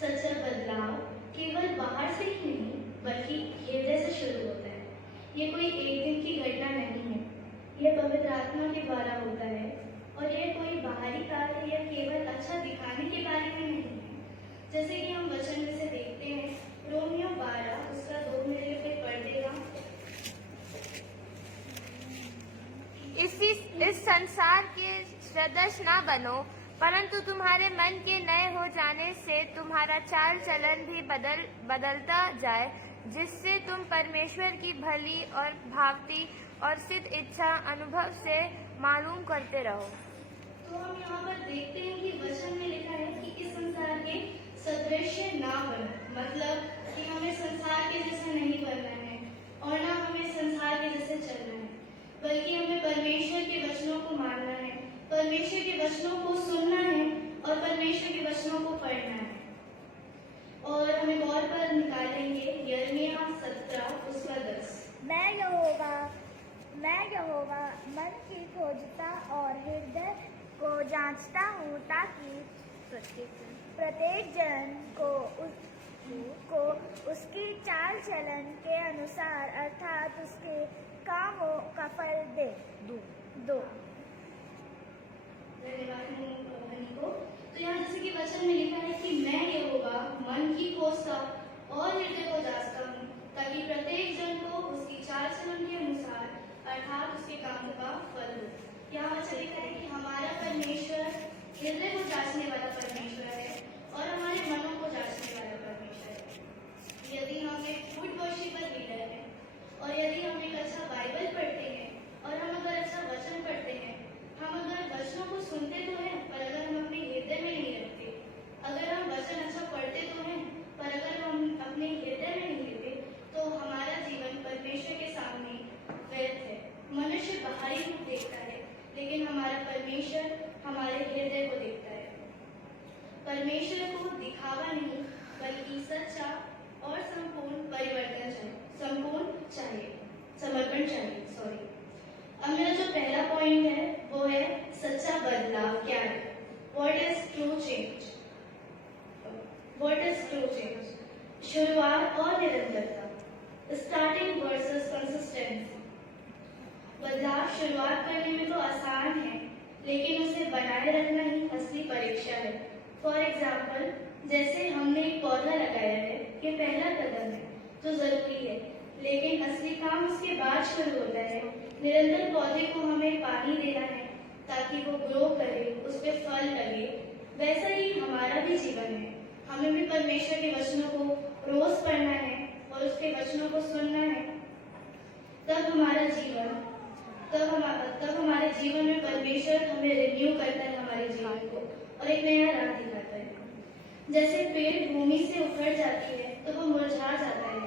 सच्चा बदलाव केवल बाहर से ही नहीं बल्कि हृदय से शुरू होता है। ये कोई एक दिन की घटना नहीं है, यह पवित्र आत्मा के द्वारा होता है और यह कोई बाहरी कार्य या केवल अच्छा दिखाने के बारे में नहीं है। जैसे कि हम वचन में से देखते हैं, रोमियो 12 उसका 2 मेरे लिए फिर पढ़ देगा। इस संसार के सदृश ना बनो, परंतु तुम्हारे मन के नए हो जाने से तुम्हारा चाल चलन भी बदलता जाए, जिससे तुम परमेश्वर की भली और भावती और सिद्ध इच्छा अनुभव से मालूम करते रहो। तो हम यहाँ पर देखते हैं कि वचन में लिखा है कि इस संसार के सदृश ना बनो, मतलब कि हमें संसार के जैसे नहीं बनना है और ना हमें संसार के जैसे चलना है, बल्कि हमें परमेश्वर के वचनों को मानना है, परमेश्वर के वचनों को सुनना है और परमेश्वर के वचनों को पढ़ना है। और हमें गौर पर निकालेंगे यिर्मयाह 17 उसका 10। मैं यहोवा मन की खोजता और हृदय को जांचता हूँ, ताकि प्रत्येक जन को उसकी चाल चलन के अनुसार अर्थात उसके कामों का फल दो। धन्यवाद हनी को। तो यहाँ जैसे कि वचन में लिखा है कि मैं यहोवा मन की खोजता और हृदय को जांचता हूँ, ताकि प्रत्येक जन को उसकी चाल चलन के अनुसार अर्थात उसके काम का फल हो। यहाँ वचन लिखा है कि हमारा परमेश्वर हृदय को जांचने वाला परमेश्वर है और हमारे मनों को जांचने वाला परमेश्वर है। यदि हम एक गुड वर्शिपर लीडर हैं और यदि हम एक अच्छा बाइबल पढ़ते हैं और हम अगर अच्छा वचन पढ़ते हैं, हम अगर वचनों को सुनते तो हैं पर अगर हम अपने हृदय में नहीं रखते, अगर हम वचन अच्छा पढ़ते तो हैं पर अगर हम अपने हृदय में नहीं लेते, तो हमारा जीवन परमेश्वर के सामने व्यर्थ है। मनुष्य बाहरी रूप देखता है, लेकिन हमारा परमेश्वर हमारे हृदय को देखता है। परमेश्वर को दिखावा नहीं बल्कि सच्चा और संपूर्ण समर्पण चाहिए। अब मेरा जो पहला पॉइंट है वो है सच्चा बदलाव क्या है। What is true change? शुरुआत और निरंतरता, स्टार्टिंग वर्सेस कंसिस्टेंसी। बदलाव शुरुआत करने में तो आसान है, लेकिन उसे बनाए रखना ही असली परीक्षा है। फॉर एग्जाम्पल, जैसे हमने एक पौधा लगाया है, ये पहला कदम है जो जरूरी है, लेकिन असली काम उसके बाद शुरू होता है। निरंतर पौधे को हमें पानी देना है ताकि वो ग्रो करे, उस पर फल लगे। वैसा ही हमारा भी जीवन है, हमें भी परमेश्वर के वचनों को रोज पढ़ना है और उसके वचनों को सुनना है। तब हमारे जीवन में परमेश्वर हमें रिन्यू करता है, हमारे जीवन को, और एक नया राह दिखाता है। जैसे पेड़ भूमि से उखड़ जाती है तो वो मुरझा जाता है,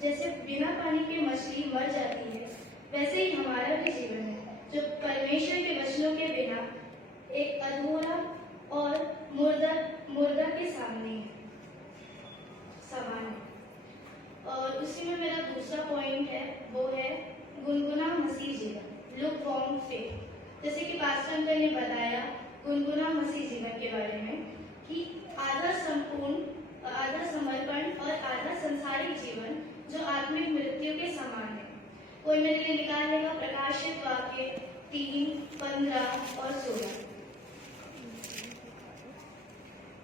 जैसे बिना पानी के मछली मर जाती है, वैसे ही हमारा भी जीवन है जो परमेश्वर के वचनों के बिना एक अधूरा और मुर्दा के समान है। और उसी में मेरा दूसरा पॉइंट है, वो है गुनगुना मसीह जीवन, लुकवार्म फेथ। जैसे कि पास्टर अंकल ने बताया गुनगुना मसीह जीवन के बारे में कि आधा समर्पण और आधा संसारिक जीवन जो आत्मिक मृत्यु के समान है। कोई मेरे लिए निकाल लेगा प्रकाशित वाक्य 3, 15 और 16।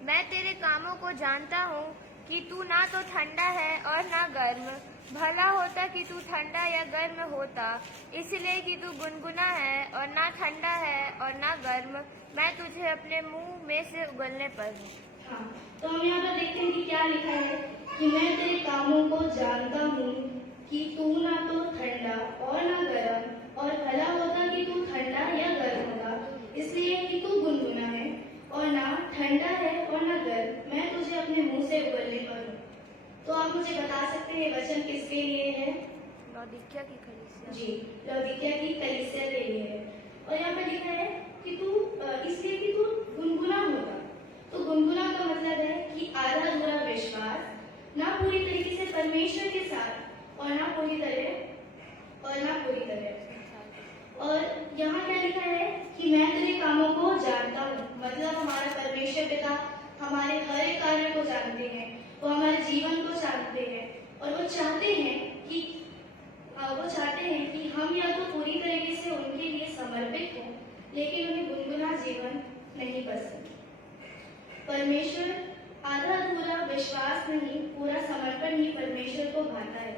मैं तेरे कामों को जानता हूँ कि तू ना तो ठंडा है और ना गर्म। भला होता कि तू ठंडा या गर्म होता, इसलिए कि तू गुनगुना है और ना ठंडा है और ना गर्म, मैं तुझे अपने मुंह में से उगलने पर हूँ। हाँ, तो हम यहाँ पर देखते हैं कि क्या लिखा है कि मैं तेरे कामों को जानता हूँ कि तू ना तो ठंडा और ना गर्म, और भला होता कि तू ठंडा या गर्म होता, इसलिए कि तू गुनगुना है और ना ठंडा है और ना गर्म, मैं तुझे अपने मुंह से उगलने पर हूँ। तो आप मुझे बता सकते हैं वचन किसके लिए है? लौदीकिया की कलीसिया। जी, लौदीकिया की कलीसिया के लिए है। और यहाँ पर लिखा है कि तू इसलिए कि तू गुनगुना होगा। तो गुनगुना का मतलब है कि आधा अधूरा विश्वास, ना पूरी तरीके से परमेश्वर के साथ और ना पूरी तरह। और यहाँ क्या लिखा है कि मैं तेरे कामों को जानता हूँ, मतलब हमारा परमेश्वर पिता हमारे हर एक कार्य को जानते हैं, वो हमारे जीवन को जानते हैं और वो चाहते हैं कि हम या तो पूरी तरीके से उनके लिए समर्पित हों, लेकिन उन्हें गुनगुना जीवन नहीं पसंद। परमेश्वर आधा अधूरा विश्वास नहीं, पूरा समर्पण ही परमेश्वर को भाता है।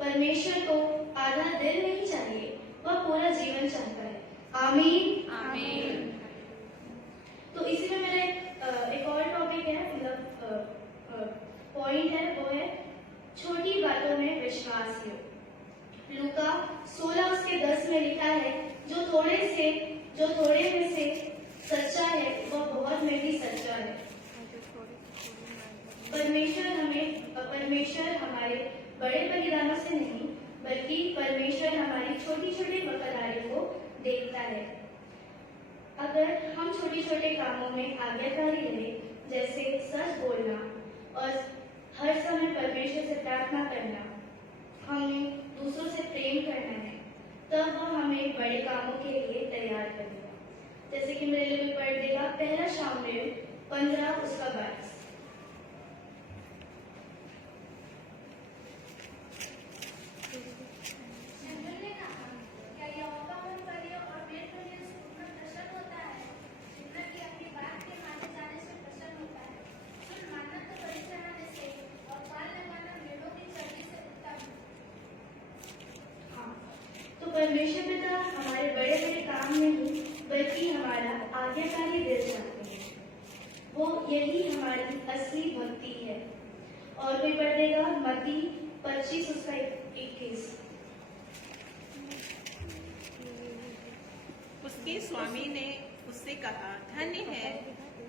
परमेश्वर को आधा दिल नहीं चाहिए, वह पूरा जीवन चाहता है। आमीन। आमीन। तो इसी में मेरा एक और टॉपिक है, मतलब पॉइंट है, वो है छोटी बातों में विश्वास योग। लूका 16 उसके 10 में लिखा है, जो थोड़े में से सच्चा है वह बहुत में भी सच्चा है। परमेश्वर हमारे बड़े बलिदानों से नहीं, बल्कि परमेश्वर हमारी छोटी छोटी वफादारी को देखता है। अगर हम छोटे छोटे कामों में आज्ञाकारी रहे, जैसे सच बोलना और हर समय परमेश्वर से प्रार्थना करना, हमें दूसरों से प्रेम करना है, तब वह हमें बड़े कामों के लिए तैयार करेगा। जैसे कि मेरे लिए भी पढ़ देगा पहला शामुएल 15 उसका 22। परमेश्वर पिता हमारे बड़े बड़े काम नहीं, बल्कि हमारा आज्ञाकारी दिल चाहते हैं। वो यही हमारी असली भक्ति है। और कोई पढ़ देगा मत्ती 25 उसका 21। उसके स्वामी ने उससे कहा, धन्य है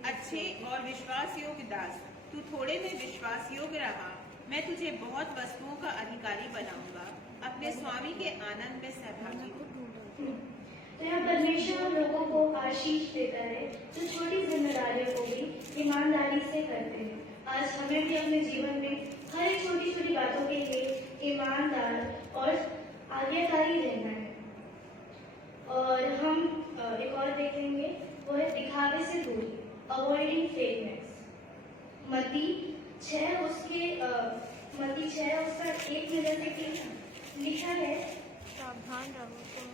अच्छे और विश्वास योग्य दास, तू थोड़े में विश्वास योग्य रहा, मैं तुझे बहुत वस्तुओं का अधिकारी बनाऊंगा, अपने स्वामी के आनंद में सहभागी हो। तो यहाँ परमेश्वर हम लोगों को आशीष देता है, जो छोटी जिम्मेदारियों को भी ईमानदारी से करते हैं। आज हमें भी अपने जीवन में हर एक छोटी छोटी बातों के लिए ईमानदार और आज्ञाकारी रहना है। और हम एक और देखेंगे, वो है दिखावे से दूरी, अवॉइडिंग फेकनेस। मत्ती 6 उसका 1 में जैसे कि लिखा है, सावधान रहो तुम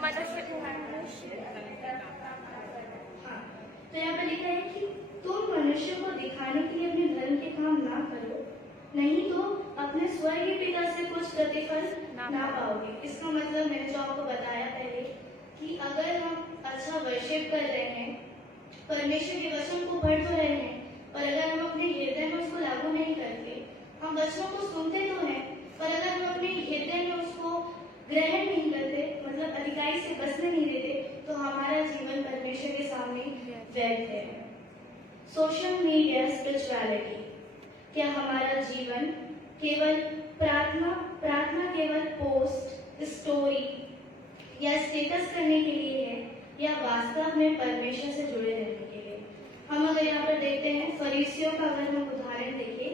मनुष्य। हाँ, तो यहाँ पर लिखा है कि तुम मनुष्य को दिखाने के लिए अपने धर्म के काम ना करो, नहीं तो अपने स्वर्गीय पिता से कुछ प्रतिफल ना पाओगे। इसका मतलब मैंने जो आपको बताया पहले कि अगर हम अच्छा वर्शिप कर रहे हैं, परमेश्वर के वचन को पढ़ तो रहे हैं, पर अगर हम अपने हृदय में उसको लागू नहीं करते, हम वचनों को सुनते तो हैं, पर अगर हम अपने हृदय में उसको ग्रहण नहीं करते, मतलब अधिकारी से बसने नहीं देते, तो हमारा जीवन परमेश्वर के सामने व्यर्थ है। सोशल मीडिया स्पिरिचुअलिटी, क्या हमारा जीवन केवल प्रार्थना केवल पोस्ट, स्टोरी या स्टेटस करने के लिए है, या वास्तव में परमेश्वर से जुड़े रहने के लिए? हम अगर यहाँ पर देखते हैं फरीसियों का, अगर हम उदाहरण देखें,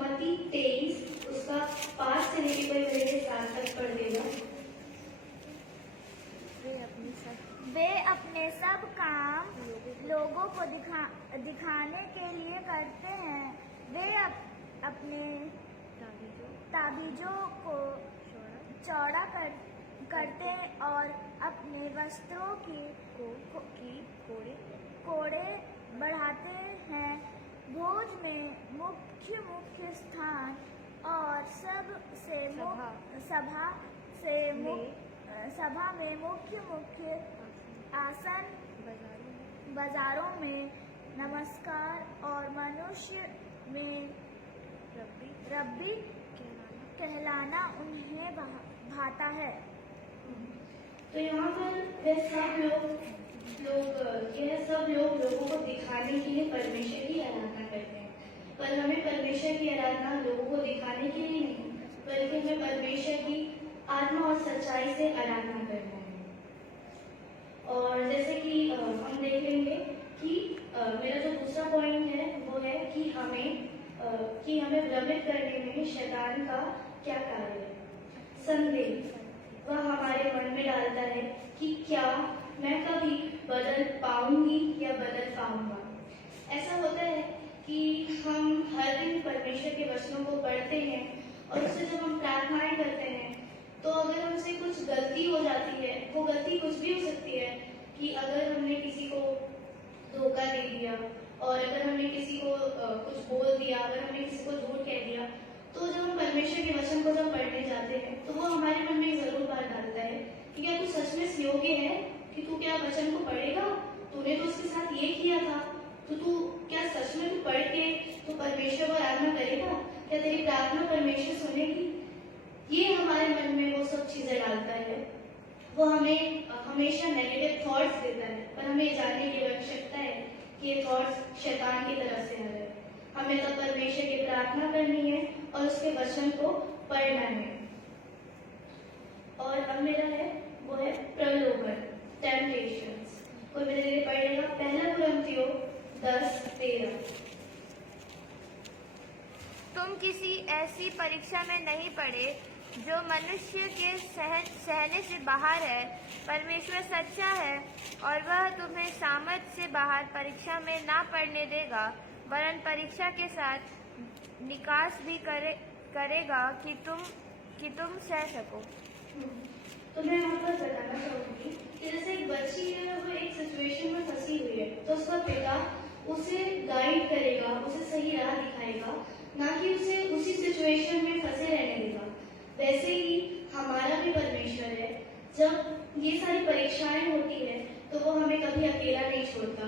मत्ती 23 उसका 5 से लेकर कोई मेरे 7 तक पढ़ देगा। वे अपने सब काम लोगों को दिखाने के लिए करते हैं। वे अपने ताबीजों को चौड़ा करते हैं और अपने वस्त्रों की कोड़े बढ़ाते हैं। भोज में मुख्य स्थान और सभा में मुख्य आसन, बाजारों में नमस्कार और मनुष्य में रब्बी कहलाना उन्हें भाता है। तो यहाँ पर यह सब लोग लोगों को दिखाने के लिए परमेश्वर की आराधना करते हैं, पर हमें परमेश्वर की आराधना लोगों को दिखाने के लिए नहीं, बल्कि हमें परमेश्वर की आत्मा और सच्चाई से आराधना करना है। और जैसे कि हम देख लेंगे कि मेरा जो दूसरा पॉइंट है वो है कि हमें भ्रमित करने में शैतान का क्या कार्य है। संदेह वह हमारे मन में डालता है कि क्या मैं कभी बदल पाऊंगी या बदल पाऊंगा। ऐसा होता है कि हम हर दिन परमेश्वर के वचनों को पढ़ते हैं और उससे जब हम प्रार्थनाएं करते हैं तो अगर हमसे कुछ गलती हो जाती है, वो गलती कुछ भी हो सकती है कि अगर हमने किसी को धोखा दे दिया और अगर हमने किसी को कुछ बोल दिया, अगर हमने किसी को झूठ कह दिया, तो जब हम परमेश्वर के वचन को जब पढ़ने जाते हैं तो वो हमारे मन में जरूर बात डालता है कि क्या तू सच में इस योग्य है कि तू क्या वचन को पढ़ेगा? तूने तो उसके साथ ये किया था, तो तू क्या सच में तू पढ़ के तू परमेश्वर को आराधना करेगा? क्या तेरी प्रार्थना परमेश्वर सुनेगी? ये हमारे मन में वो सब चीजें डालता है। वो हमें हमेशा नेगेटिव थॉट्स देता है, पर हमें ये जानने की आवश्यकता है कि ये थॉट्स शैतान की तरफ से आ रहे हैं। हमें तब परमेश्वर की प्रार्थना करनी है और उसके वचन को पढ़ना है। और अब मेरा है वो है प्रलोभन, टेम्पटेशंस। कोई मेरे लिए पढ़ लेगा पहला कुरिन्थियों 10:13। तुम किसी ऐसी परीक्षा में नहीं पड़े जो मनुष्य के सहने से बाहर है। परमेश्वर सच्चा है और वह तुम्हें सामर्थ्य से बाहर परीक्षा में ना पड़ने देगा, वरन परीक्षा के साथ निकास भी करेगा कि तुम सह सको। तो मैं वहाँ पर बताना चाहूंगी कि जैसे एक बच्ची है, वो एक सिचुएशन में फंसी हुई है, तो उसका पिता उसे गाइड करेगा, उसे सही राह दिखाएगा, ना कि उसे उसी सिचुएशन में फंसे रहने देगा। वैसे ही हमारा भी परमेश्वर है। जब ये सारी परीक्षाएं होती है तो वो हमें कभी अकेला नहीं छोड़ता।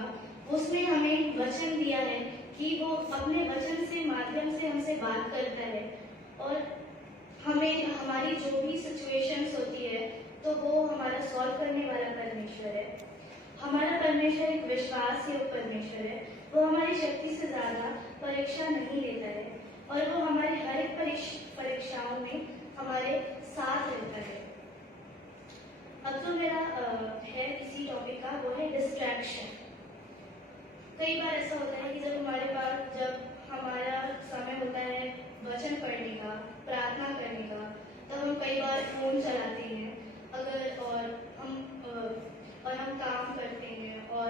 उसने हमें वचन दिया है कि वो अपने वचन से माध्यम से हमसे बात करता है और हमें हमारी जो भी सिचुएशंस होती है तो वो हमारा सॉल्व करने वाला परमेश्वर है। हमारा परमेश्वर एक विश्वासयोग्य परमेश्वर है। वो हमारी शक्ति से ज्यादा परीक्षा नहीं लेता है और वो हमारी हर एक परीक्षाओं में हमारे साथ रहता है। अब तो मेरा है इसी टॉपिक का, वो है डिस्ट्रैक्शन। कई बार ऐसा होता है कि जब हमारे पास हमारा समय होता है वचन पढ़ने का, प्रार्थना करने का, तब हम कई बार फोन चलाते हैं और हम काम करते हैं और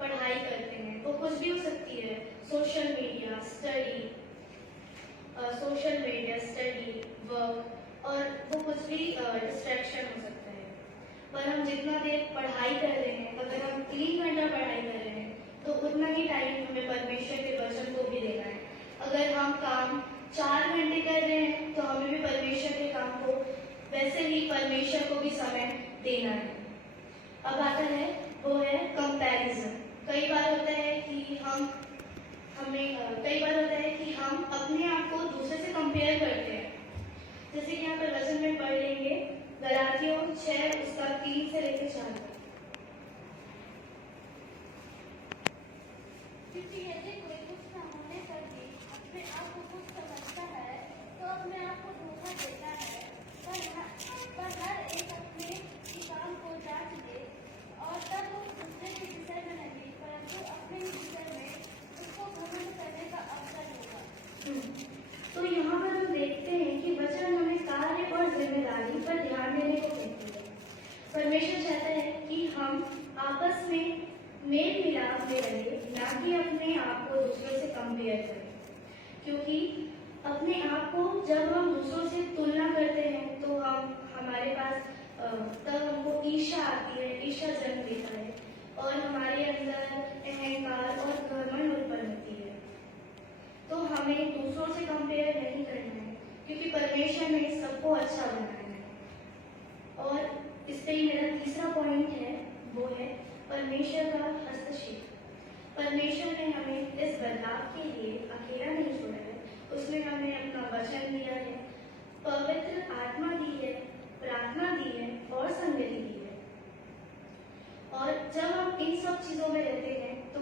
पढ़ाई करते हैं। वो कुछ भी हो सकती है, सोशल मीडिया, स्टडी, वर्क, और वो कुछ भी डिस्ट्रैक्शन हो सकता है। पर हम जितना देर पढ़ाई कर रहे हैं, अगर हम 3 घंटा पढ़ाई कर रहे हैं तो उतना ही टाइम हमें परमेश्वर के वचन को भी देना है। अगर हम काम 4 घंटे कर रहे हैं तो हमें भी परमेश्वर के काम को वैसे ही परमेश्वर को भी समय देना है। अब आता है वो है कंपैरिजन। कई बार होता है कि हम अपने आप को दूसरे से कंपेयर करते हैं। जैसे कि यहाँ पर वचन में पढ़ लेंगे गलातियों 6:3 से लेकर 4 तक। क्योंकि यदि कोई कुछ न होने पर भी अपने आप को कुछ समझता है तो अपने आप को धोखा देता है। पर हर एक अपने काम को जांच ले और तब उस दूसरे के विषय में नहीं परंतु अपने ही विषय में उसको घमंड करने का अवसर होगा। तो यहाँ पर हम देखते हैं कि वचन हमें कार्य और जिम्मेदारी पर ध्यान देने को कहती है। परमेश्वर चाहता है कि हम आपस में मेल मिलाप में रहे, ना कि अपने आप को दूसरों से कंपेयर करें। क्योंकि अपने आप को जब हम दूसरों से तुलना करते हैं तो हमारे पास तब हमको ईर्ष्या आती है, ईर्ष्या जन्म लेता है और हमारे अंदर अहंकार और घमंड उत्पन्न होती है। तो हमें दूसरों से कंपेयर नहीं करना है, क्योंकि परमेश्वर ने सबको अच्छा बनाया है। और इस पे ही मेरा तीसरा पॉइंट है, वो है परमेश्वर का हस्तक्षेप। परमेश्वर ने हमें इस बदलाव के लिए अकेला नहीं छोड़ा है। उसने हमें अपना वचन दिया है, पवित्र आत्मा दी है, प्रार्थना दी है और संगति दी है। और जब हम इन सब चीजों में रहते हैं तो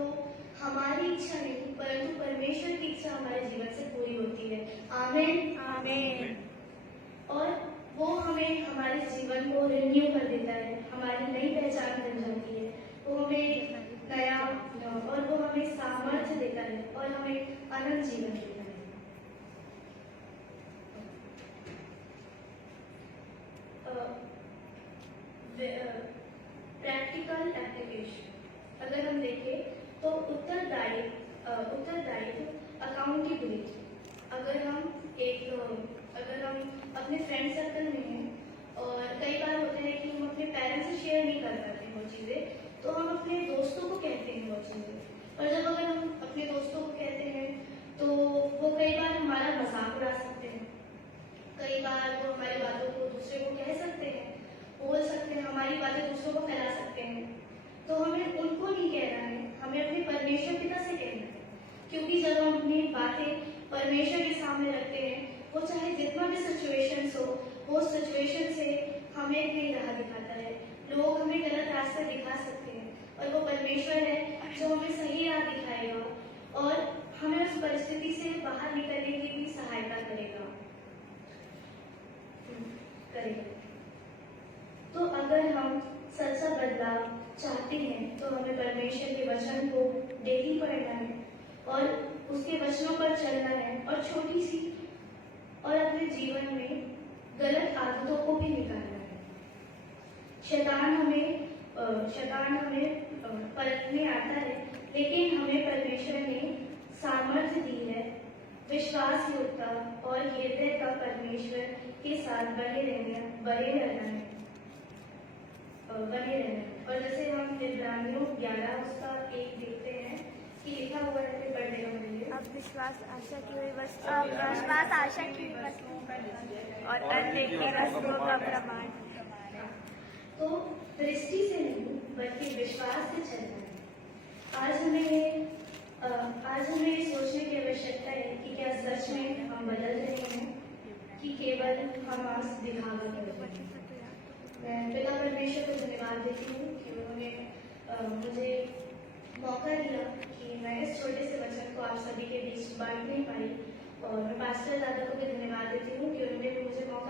हमारी इच्छा नहीं परंतु परमेश्वर की इच्छा हमारे जीवन से पूरी होती है। आमीन, आमीन। और वो हमें हमारे जीवन को रिन्यू कर देता है, हमारी नई पहचान बन जाती है। वो हमें नया और वो हमें सामर्थ्य देता है और हमें अनंत जीवन देता है। Practical application. अगर हम देखें तो उत्तरदायित्व अकाउंटेबिलिटी। अगर हम अपने फ्रेंड सर्कल में हैं और कई बार होता है कि हम अपने पेरेंट्स से शेयर नहीं कर पाते वो चीज़ें, तो हम अपने दोस्तों को कहते हैं वो चीज़ें। और जब अगर हम अपने दोस्तों को कहते हैं तो वो कई बार हमारा मजाक उड़ा सकते हैं, कई बार वो हमारी बातों को दूसरे को कह सकते हैं, बोल सकते हैं, हमारी बातें दूसरों को फैला सकते हैं। तो हमें उनको नहीं कहना है, हमें अपने परमेश्वर पिता से कहना है। क्योंकि जब हम अपनी बातें परमेश्वर के सामने रखते हैं, वो चाहे जितना भी सिचुएशन हो, वो सिचुएशन से हमें एक नई राह दिखाता है। लोग हमें गलत रास्ते दिखा सकते हैं और वो परमेश्वर है जो हमें सही राह दिखाएगा और हमें उस परिस्थिति से बाहर निकलने की भी सहायता करेगा। तो अगर हम सच्चा बदलाव चाहते हैं तो हमें परमेश्वर के वचन को डेली पढ़ना है और उसके वचनों पर चलना है और छोटी सी और अपने जीवन में गलत आदतों को भी निकालना है। शैतान हमें परखने आता है, लेकिन हमें परमेश्वर ने सामर्थ्य दी है विश्वास योग्यता और हृदय का परमेश्वर के साथ बने रहना है। और जैसे हम इब्रानियों 11 उसका 1 देखते हैं कि लिखा हुआ है, पढ़ने का मुझे। अब विश्वास आशा की हुई वस्तु और अन्य की वस्तुओं का प्रमाण। तो दृष्टि से नहीं बल्कि विश्वास से चलना है। आज हमें ये सोचने की आवश्यकता है कि क्या सच में हम बदल रहे हैं कि केवल हम आज दिखावा कर रहे हैं। मैं पिता परमेश्वर को धन्यवाद देती हूँ कि उन्होंने मुझे मौका दिया कि मैं इस छोटे से वचन को आप सभी के बीच बांट नहीं पाई, और मैं पास्टर दादा को भी धन्यवाद देती हूँ कि उन्होंने मुझे मौका